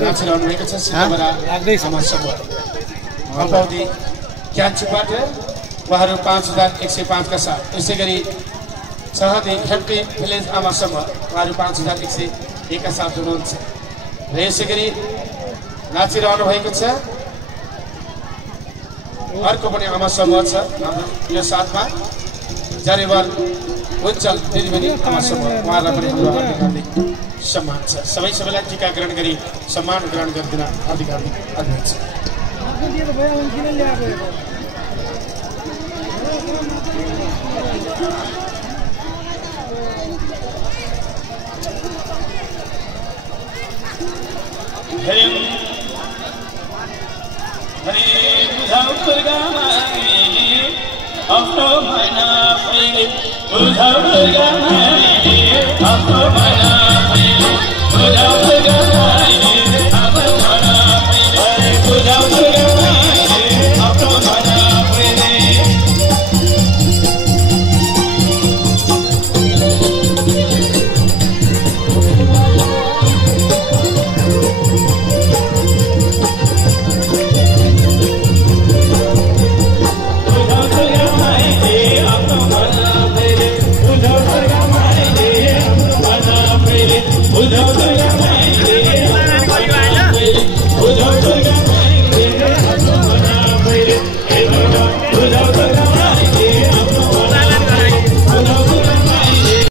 नाचिरहनु भएको छ सिद्धबरा समाज समूह खम्बाउदी क्यान्चुबाट उहाँहरू 5105 का साथ त्यसै गरी सहदी हेप्पी भिलेज आमा समूह उहाँहरू 5101 का साथ हुनुहुन्छ र यसै गरी नाचिरहनु भएको छ अर्को पनि आमा समूह छ हाम्रो यो साथमा जरेवर उज्जवल दिदीबहिनी आमा समूह उहाँलाई पनि हाम्रो हार्दिक सम्मान छ सबैलाई टीकाकरण गरी सम्मान ग्रहण गरिदिन हार्दिक अनुरोध छ Without